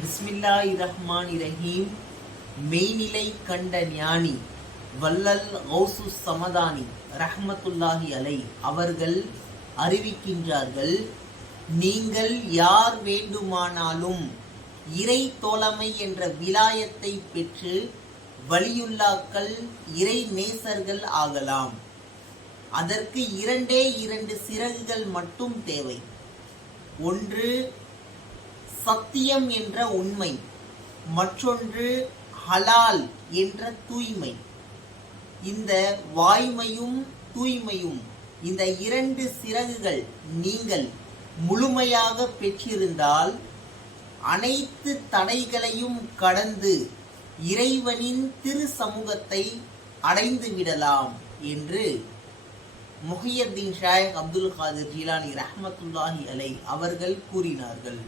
பிஸ்மில்லாஹிர்ரஹ்மானிர்ரஹீம். மெய்நிலை கண்ட ஞானி வல்லல் கௌசு சமதானி ரஹ்மத்துல்லாஹி அலை அவர்கள் அறிவிக்கின்றார்கள், நீங்கள் யார் வேண்டுமானாலும் இறை தோழமை என்ற விலாயத்தை பெற்று வலியுல்லாக்கள், இறை நேசர்கள் ஆகலாம். அதற்கு இரண்டு சிறகுகள் மட்டும் தேவை. ஒன்று சத்தியம் என்ற உண்மை, மற்றொன்று ஹலால் என்ற தூய்மை. இந்த வாய்மையும் தூய்மையும், இந்த இரண்டு சிறகுகள் நீங்கள் முழுமையாக பெற்றிருந்தால் அனைத்து தடைகளையும் கடந்து இறைவனின் திரு சமூகத்தை அடைந்து விடலாம் என்று முஹையத்தீன் ஷேக் அப்துல் காதிர் ஜீலானி ரஹ்மத்துல்லாஹி அலை அவர்கள் கூறினார்கள்.